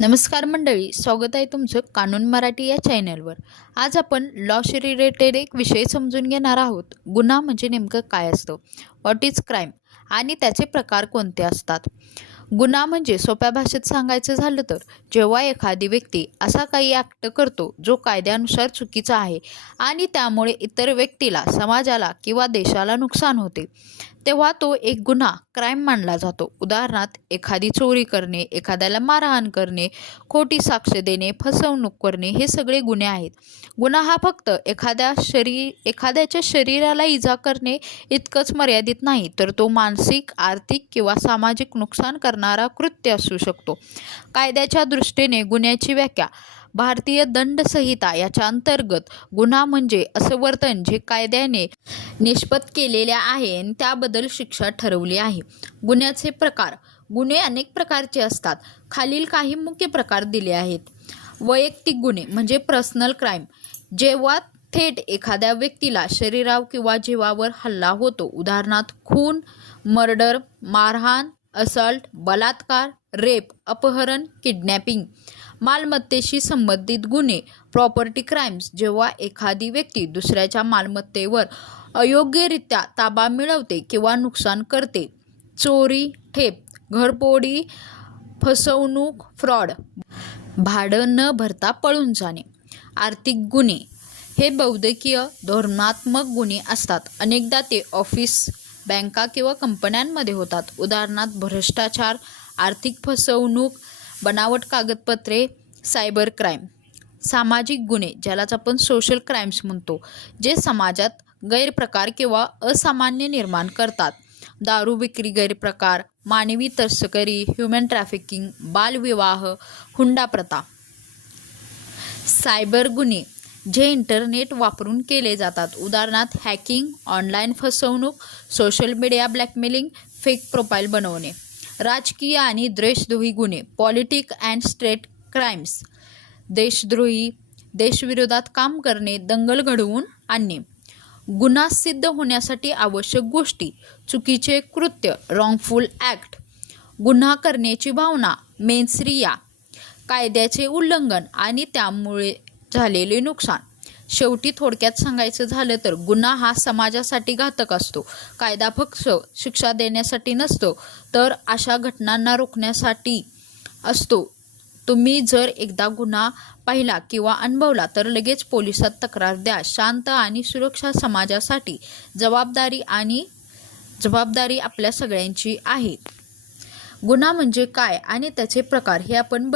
नमस्कार मंडळी, स्वागत आहे तुमचं कानून मराठी या चॅनलवर। आज आपण लॉशी रिलेटेड एक विषय समजून घेणार आहोत। गुन्हा म्हणजे नेमकं काय असतं, व्हॉट इज क्राईम आणि त्याचे प्रकार कोणते असतात। गुन्हा म्हणजे सोप्या भाषेत सांगायचं झालं तर जेव्हा एखादी व्यक्ती असा काही ॲक्ट करतो जो कायद्यानुसार चुकीचा आहे आणि त्यामुळे इतर व्यक्तीला, समाजाला किंवा देशाला नुकसान होते, तेव्हा तो एक गुन्हा क्राईम मानला जातो। उदाहरणार्थ, एखादी चोरी करणे, एखाद्याला मारहाण करणे, खोटी साक्ष देणे, फसवणूक करणे हे सगळे गुन्हे आहेत। गुन्हा हा फक्त एखाद्याच्या शरीराला इजा करणे इतकंच मर्यादित नाही, तर तो मानसिक, आर्थिक किंवा सामाजिक नुकसान करणारा कृत्य असू शकतो। कायद्याच्या दृष्टीने गुन्ह्याची व्याख्या भारतीय दंड संहिता याच्या अंतर्गत गुन्हा म्हणजे असं वर्तन जे कायद्याने निष्पत्त केलेले आहे आणि त्याबद्दल शिक्षा ठरवली आहे। गुन्ह्याचे प्रकार। गुन्हे अनेक प्रकारचे असतात। खालील काही मुख्य प्रकार दिले आहेत। वैयक्तिक गुन्हे म्हणजे पर्सनल क्राईम, जेव्हा थेट एखाद्या व्यक्तीला शरीरावर किंवा जीवावर हल्ला होतो। उदाहरणार्थ, खून, मर्डर, मारहाण, असॉल्ट, बलात्कार, रेप, अपहरण, किडनॅपिंग। मालमत्तेशी संबंधित गुन्हे प्रॉपर्टी क्राईम्स, जेव्हा एखादी व्यक्ती दुसऱ्याच्या मालमत्तेवर अयोग्यरित्या ताबा मिळवते किंवा नुकसान करते। चोरी, ठेप, घरफोडी, फसवणूक, फ्रॉड, भाडं न भरता पळून जाणे। आर्थिक गुन्हे हे बौद्धिकीय, धोरणात्मक गुन्हे असतात। अनेकदा ते ऑफिस, बँका किंवा कंपन्यांमध्ये होतात। उदाहरणार्थ, भ्रष्टाचार, आर्थिक फसवणूक, बनावट कागदपत्रे, सायबर क्राईम। सामाजिक गुन्हे, ज्यालाच आपण सोशल क्राईम्स म्हणतो, जे समाजात गैरप्रकार किंवा असामान्य निर्माण करतात। दारू विक्री गैरप्रकार, मानवी तस्करी, ह्युमन ट्रॅफिकिंग, बालविवाह, हुंडा प्रथा। सायबर गुन्हे जे इंटरनेट वापरून केले जातात। उदाहरणार्थ, हॅकिंग, ऑनलाईन फसवणूक, social media blackmailing, fake profile बनवणे। राजकीय आणि देशद्रोही गुन्हे पॉलिटिक अँड स्टेट क्राईम्स, देशद्रोही, देशविरोधात काम करणे, दंगल घडवून आणणे। गुन्हा सिद्ध होण्यासाठी आवश्यक गोष्टी, चुकीचे कृत्य, रॉंगफुल ॲक्ट, गुन्हा करण्याची भावना, मेन्स रिया, कायद्याचे उल्लंघन आणि त्यामुळे झालेले नुकसान। शेवटी थोडक्यात सांगायचं झालं तर गुन्हा हा समाजासाठी घातक असतो। कायदा फक्त शिक्षा देण्यासाठी नसतो, तर अशा घटनांना रोखण्यासाठी असतो। तुम्ही जर एकदा गुन्हा पाहिला किंवा अनुभवला तर लगेच पोलिसात तक्रार द्या। शांत आणि सुरक्षा समाजासाठी जबाबदारी आपल्या सगळ्यांची आहे। गुन्हा म्हणजे काय आणि त्याचे प्रकार हे आपण